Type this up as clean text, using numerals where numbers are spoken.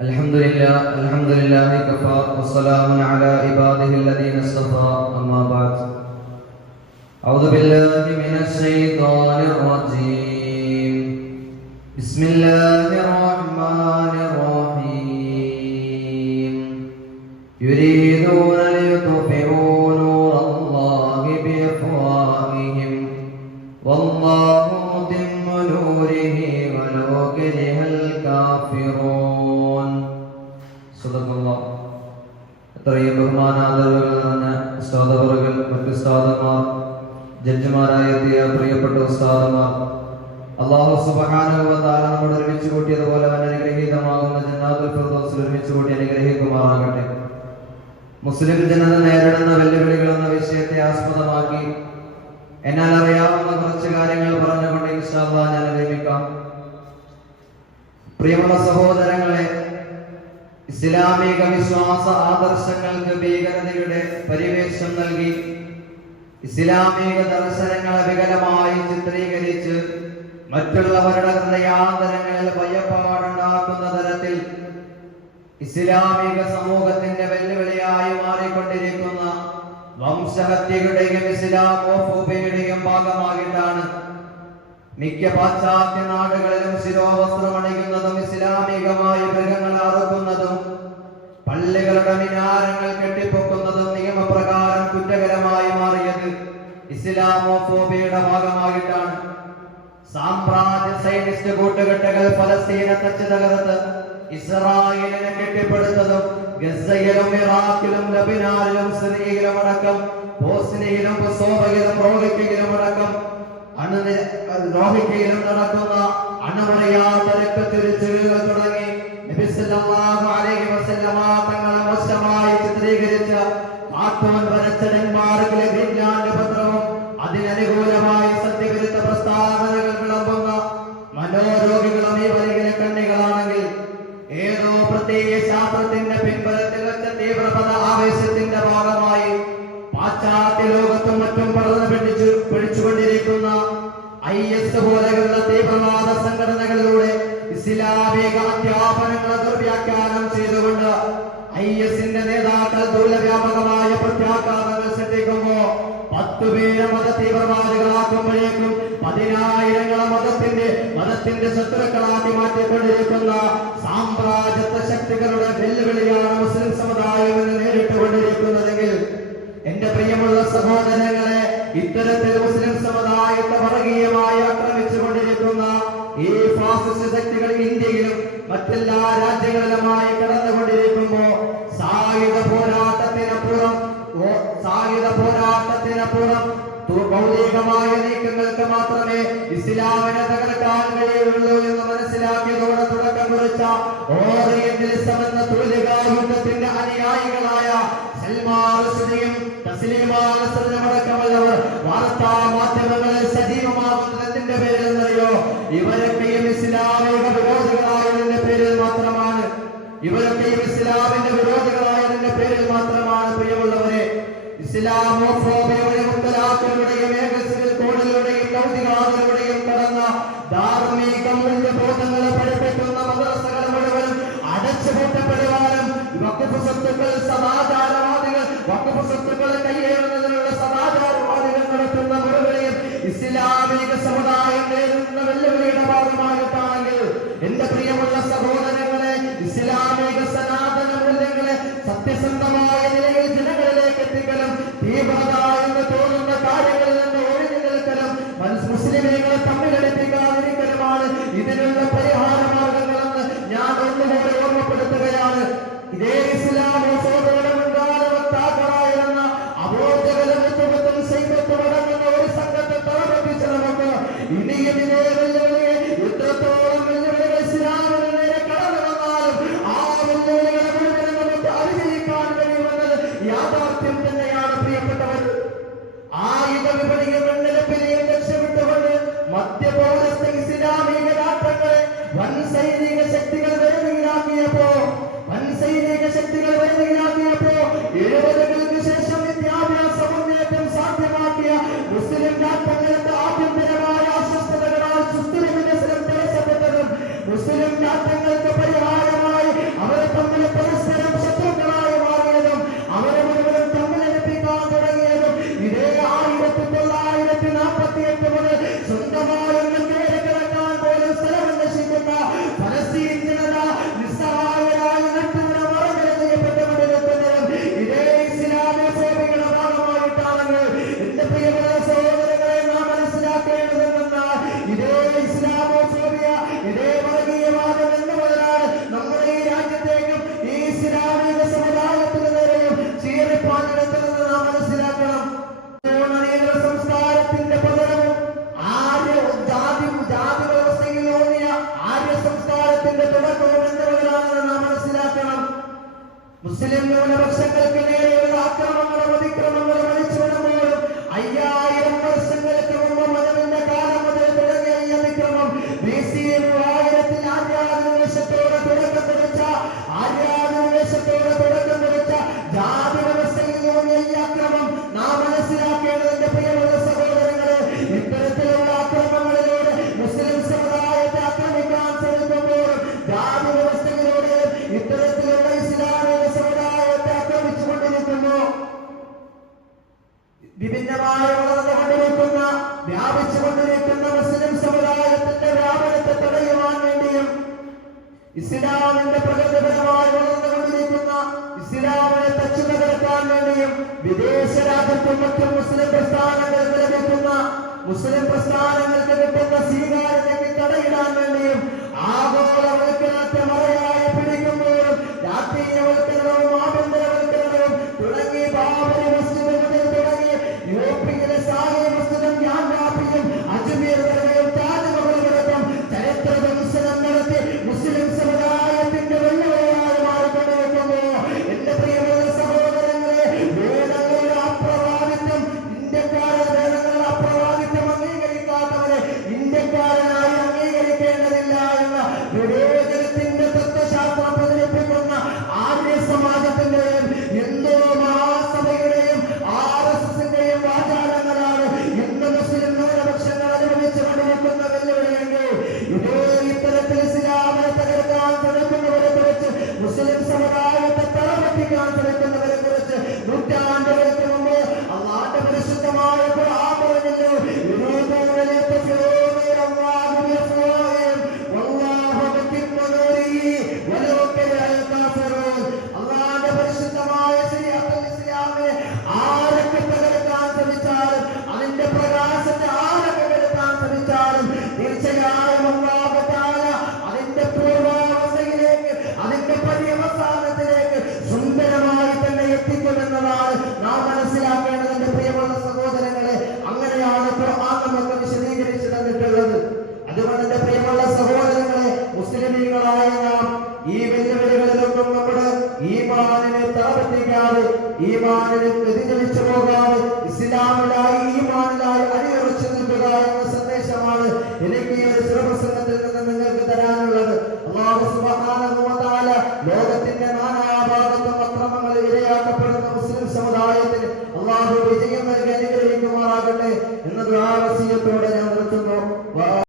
الحمد لله كفى والسلام على عباده الذين اصطفى أما بعد أعوذ بالله من الشيطان الرجيم بسم الله الرحمن الرحيم يريدون ليطفئوا نور الله بأفواههم والله متم نوره ولو كره الكافرون. ഇത്രയും ബഹുമാനാദരവുകൾ നിറഞ്ഞ ഉസ്താദവറുകൾ, മറ്റ് ഉസ്താദന്മാർ, ജഡ്ജിമാരായി എത്തിയ പ്രിയപ്പെട്ട ഉസ്താദന്മാർ, അല്ലാഹു സുബ്ഹാനഹു വ തആല നമ്മോട് ഒരുമിച്ച് കൂട്ടിയതുപോലെ അനുഗ്രഹീതമാകുന്ന ജന്നാത്തുൽ ഫിർദൗസിൽ ഒരുമിച്ച് കൂട്ടി അനുഗ്രഹിക്കുമാറാകട്ടെ. മുസ്ലിം ജനത നേരിടുന്ന വെല്ലുവിളികൾ എന്ന വിഷയത്തെ ആസ്പദമാക്കി എന്നാൽ അറിയാവുന്ന കുറച്ച് കാര്യങ്ങൾ പറഞ്ഞുകൊണ്ട് ഇൻഷാ അല്ലാഹ് ഞാൻ ആരംഭിക്കാം. പ്രിയമുള്ള സഹോദരങ്ങളെ, ഇസ്ലാമിക വിശ്വാസ ആദർശങ്ങൾക്ക് ഭീകരതയുടെ പരിവേഷം നൽകി ഇസ്ലാമിക ദർശനങ്ങളെ വികലമായി ചിത്രീകരിച്ച് മറ്റുള്ളവരുടെ ഹൃദയാന്തരങ്ങളിൽ ഭയപ്പാടുണ്ടാക്കുന്ന തരത്തിൽ ഇസ്ലാമിക സമൂഹത്തിന്റെ വെല്ലുവിളിയായി മാറിക്കൊണ്ടിരിക്കുന്ന വംശഹത്യയുടെയും ഇസ്ലാമോഫോബിയയുടെയും ഭാഗമായിട്ടാണ് മിക്ക പാശ്ചാത്യ നാടുകളിലും ശിരോവസ്ത്രമണിയുന്നതും ഇസ്ലാമികമായി മൃഗങ്ങളെ അറുക്കുന്നതും പള്ളികളുടെ മിനാരങ്ങൾ കെട്ടിപ്പൊക്കുന്നതും നിയമപ്രകാരം കുറ്റകരമായി മാറിയത് ഇസ്ലാമോഫോബിയയുടെ ഭാഗമായിട്ടാണ്. സാമ്രാജ്യ സൈനിസ്റ്റ് കൂട്ടുകെട്ടുകൾ ഫലസ്തീനെ തച്ച് തകർത്ത് ഇസ്രായേലിനെ കെട്ടിപ്പടുത്തതും ഗസയിലും ഇറാഖിലും ലബനാനിലും സിറിയയിലും അടക്കം ബോസ്നിയയിലും കൊസോവയിലും റോഹിക്കയിലും അടക്കം റോഹിക്കയിലും നടക്കുന്ന അണമറിയാത്ത രക്തത്തിരിച്ചുകൾ തുടങ്ങി നബി സല്ലല്ലാഹു അലൈഹി വസല്ലമ തങ്ങളെ മോശമായി ചിത്രീകരിച്ച കാർട്ടൂൺ വരച്ച ഡെൻമാർക്കിലെ വിജ്ഞാന പത്രവും അതിനനുകൂലമായി സത്യവിരുദ്ധ പ്രസ്താവനകൾ വിളമ്പുന്ന മനോരോഗികളും ഈ വരികിലെ കണ്ണികളാണെങ്കിൽ ഏതോ പ്രത്യേക ശാസ്ത്രത്തിന്റെ പിൻബലത്തിൽ വെച്ച തീവ്രപദ ആവേശത്തിന്റെ ഭാഗമായി പാശ്ചാത്യ ലോകത്തും മറ്റും പടർന്നു പിടിച്ചുകൊണ്ടിരിക്കുന്ന IS പോലെയുള്ള തീവ്രവാദ സംഘടനകളിലൂടെ ഇസ്ലാമിക അധ്യാപനങ്ങളെ ദുർവ്യാഖ്യാനം ചെയ്തുകൊണ്ട് ISന്റെ നേതാക്കൾ ദുർവ്യാപകമായ പ്രത്യാഘാതങ്ങൾ സൃഷ്ടിക്കുമ്പോ 10 പേരെ മത തീവ്രവാദികളാക്കുമ്പോഴേക്കും 10,000 മതത്തിന്റെ ശത്രുക്കളാക്കി മാറ്റിക്കൊണ്ടിരിക്കുന്ന സാമ്രാജ്യത്വ ശക്തികളുടെ വെല്ലുവിളിയാണ് മുസ്ലിം സമുദായം എന്ന് നേരിട്ടുകൊണ്ടിരിക്കുന്നതെങ്കിൽ എന്റെ പ്രിയമുള്ള സഹോദരങ്ങളെ, ഇത്തരത്തിൽ മുസ്ലിം സമുദായത്തെ വർഗീയമായി ആക്രമിച്ചുകൊണ്ടിരിക്കുന്ന ഈ ഫാസിസ്റ്റ് ശക്തികൾ ഇന്ത്യയിലും മറ്റെല്ലാ രാജ്യങ്ങളിലുമായി കടന്നുകൊണ്ടിരിക്കുമ്പോ സായുധ പോരാട്ടത്തിനപ്പുറം ഭൗതികമായ നീക്കങ്ങൾക്ക് മാത്രമേ ഇസ്ലാമിനെ തകർക്കാൻ കഴിയുള്ളൂ എന്ന് മനസ്സിലാക്കിയതോടെ തുടക്കം കുറിച്ച ഓറിയന്റലിസം എന്ന തൂലിക യുദ്ധത്തിന്റെ അനുയായികളായ സൽമാൻ റുഷ്ദിയും തസ്ലീമാ നസ്റുമടക്കമുള്ളവർ വാർത്താ മാധ്യമങ്ങളിൽ സജീവമാകുന്നതിന്റെ പേരിൽ എന്നറിയോ? ഇവരൊക്കെയും ഇസ്ലാമിക വിരോധികളായതിന്റെ പേരിൽ മാത്രമാണ്. ഇസ്ലാമിന്റെ വിരോധികളായതിന്റെ പേരിൽ മാത്രമാണ്. പ്രിയമുള്ളവരെ, ഇസ്ലാമോഫോബിയയുടെ മുത്തലാഖിലൂടെയും ഏകസിവിൽ കോഡിലൂടെയും ലൗകികാദിലൂടെയും കടന്ന ധാർമ്മിക മൂല്യബോധങ്ങളെ പഠിപ്പിക്കുന്ന മദ്രസകൾ മുഴുവനും അടച്ചുപൂട്ടപ്പെടുവാനും വഖഫ് സ്വത്തുക്കൾ സദാചാരവാദികൾ വഖഫ് സ്വത്തുക്കളെ കയ്യേറുന്നതിനുള്ള സദാചാരവാദികൾ നടത്തുന്ന മുഴുവനെയും ഇസ്ലാമിക സമുദായം നേരിടുന്ന വെല്ലുവിളിയുടെ ഭാഗമായിട്ടാണെങ്കിൽ എന്റെ പ്രിയമുള്ള സഹോദരങ്ങളെ, ഇസ്ലാമിക സനാതന മൂല്യങ്ങളെ സത്യസന്ധമായ നിലയിൽ ജനങ്ങളിലേക്ക് എത്തിക്കലും തീവ്രത മുസ്ലിം ന്യൂനപക്ഷങ്ങൾക്ക് നേരെയുള്ള ആക്രമണങ്ങളും അതിക്രമങ്ങളും അഴിച്ചുവിടുമ്പോഴും 5000 വർഷങ്ങൾക്ക് മുമ്പ് മനുവിന്റെ കാലം മുതൽ തുടങ്ങിയ ഈ അതിക്രമം BC 3000 ആര്യാധിനിവേശത്തോടെ തുടക്കം കുറിച്ച ജാതി വ്യവസ്ഥയിലൂടെ ഈ ആക്രമം നാം മനസ്സിലാക്കേണ്ടതിന്റെ പ്രിയമുള്ള സഹോദരങ്ങളെ, ഇത്തരത്തിലുള്ള ആക്രമണങ്ങളിലൂടെ മുസ്ലിം സമുദായത്തെ ആക്രമിക്കാൻ ശ്രമിക്കുമ്പോഴും ജാതി വ്യവസ്ഥയിലൂടെ ഇത്തരത്തിലുള്ള ഇസ്ലാമിക സമുദായത്തെ ആക്രമിച്ചുകൊണ്ടിരിക്കുന്നു. വിഭിന്നമായി വളർന്നുകൊണ്ടിരിക്കുന്ന വ്യാപിച്ചുകൊണ്ടിരിക്കുന്ന മുസ്ലിം സമുദായത്തിന്റെ വ്യാപനത്തെ തടയുവാൻ വേണ്ടിയും ഇസ്ലാമിന്റെ പ്രകൃതിപരമായി വളർന്നുകൊണ്ടിരിക്കുന്ന ഇസ്ലാമിനെ തച്ചുതകർക്കാൻ വേണ്ടിയും വിദേശ രാജ്യത്തും മറ്റും മുസ്ലിം പ്രസ്ഥാനങ്ങൾക്ക് ലഭിക്കുന്ന മുസ്ലിം പ്രസ്ഥാനങ്ങൾക്ക് കിട്ടുന്ന സ്വീകാര്യതയ്ക്ക് തടയിടാൻ വേണ്ടിയും ആഗോളവൽക്കരണത്തെ മറയായി പിടിക്കുമ്പോഴും രാഷ്ട്രീയവൽക്കരണവും ആഭ്യന്തരവൽക്കരണവും തുടങ്ങി ബാബരി മസ്ജിദ് മുതൽ തുടങ്ങി യൂപ്പിയിലെ സാഹി മസ്ജിദും യാൻവാപ്പിയും അജ്മീർ ദർഗയും താജ്മഹലും ചരിത്ര ദർശനം നടത്തി മുസ്ലിം സമുദായത്തിന്റെ വെല്ലുവിളിയായി മാറിക്കൊണ്ടിരിക്കുന്നു. എന്റെ പ്രിയമുള്ള സഹോദരങ്ങളെ, വേദങ്ങളുടെ അപ്രവാദിത്വം വേദങ്ങളുടെ അപ്രവാദിത്വം അംഗീകരിക്കാത്തവരെ ഇന്ത്യക്കാരനായി അംഗീകരിക്കേണ്ടതില്ല എന്ന വിവേചനത്തിന്റെ തത്വശാസ്ത്രം പ്രചരിപ്പിക്കുന്ന ആര്യ സമാജത്തിന്റെയും ഹിന്ദു മഹാസഭയുടെയും RSSന്റെയും വാചാലങ്ങളാണ് ഇന്ന് മുസ്ലിം ന്യൂനപക്ഷങ്ങൾ അനുഭവിച്ചുകൊണ്ടിരിക്കുന്ന വെല്ലുവിളിയെങ്കിൽ ഇത്തരത്തിൽ ഇസ്ലാമിനെ തകർക്കാൻ ശ്രമിക്കുന്നവരെ കുറിച്ച് മുസ്ലിം സമുദായത്തെ തലപറ്റിക്കാൻ ശ്രമിക്കുന്നവരെ കുറിച്ച് നൂറ്റാണ്ടുകൾക്ക് മുമ്പ് അല്ലാഹുവിന്റെ പരിശുദ്ധമായ ഖുർആൻ പറഞ്ഞല്ലോ, അല്ലാഹുവിന്റെ പരിശുദ്ധമായ ശരീഅത്തുൽ ഇസ്ലാമിനെ ആരൊക്കെ തകർക്കാൻ ശ്രമിച്ചാലും അതിന്റെ പ്രകാശത്തെ ആരൊക്കെ കെടുത്താൻ ശ്രമിച്ചാലും തീർച്ചയായും അല്ലാഹു തആല അതിന്റെ പൂർവാവസ്ഥയിലേക്ക് അതിന്റെ പര്യവസാനത്തിലേക്ക് സുന്ദരമായി തന്നെ എത്തിക്കുമെന്നതാണ് നാം മനസ്സിലാക്കേണ്ടതിന്റെ പ്രിയമുള്ള സഹോദരങ്ങളെ. അങ്ങനെയാണ് ഖുർആൻ നമുക്ക് വിശദീകരിച്ചു തന്നിട്ടുള്ളത്. അതുകൊണ്ട് എന്റെ പ്രിയമുള്ള സഹോദരങ്ങളെ, മുസ്ലിമീങ്ങളായ നാം ഈ വെല്ലുവിളികളിലൊന്നും നമ്മുടെ ഈമാനിനെ തളർത്തിക്കാതെ ഈമാനിനെ വ്യതിചലിച്ചു പോകാതെ ഇസ്ലാമിലായി ഈമാനിലായി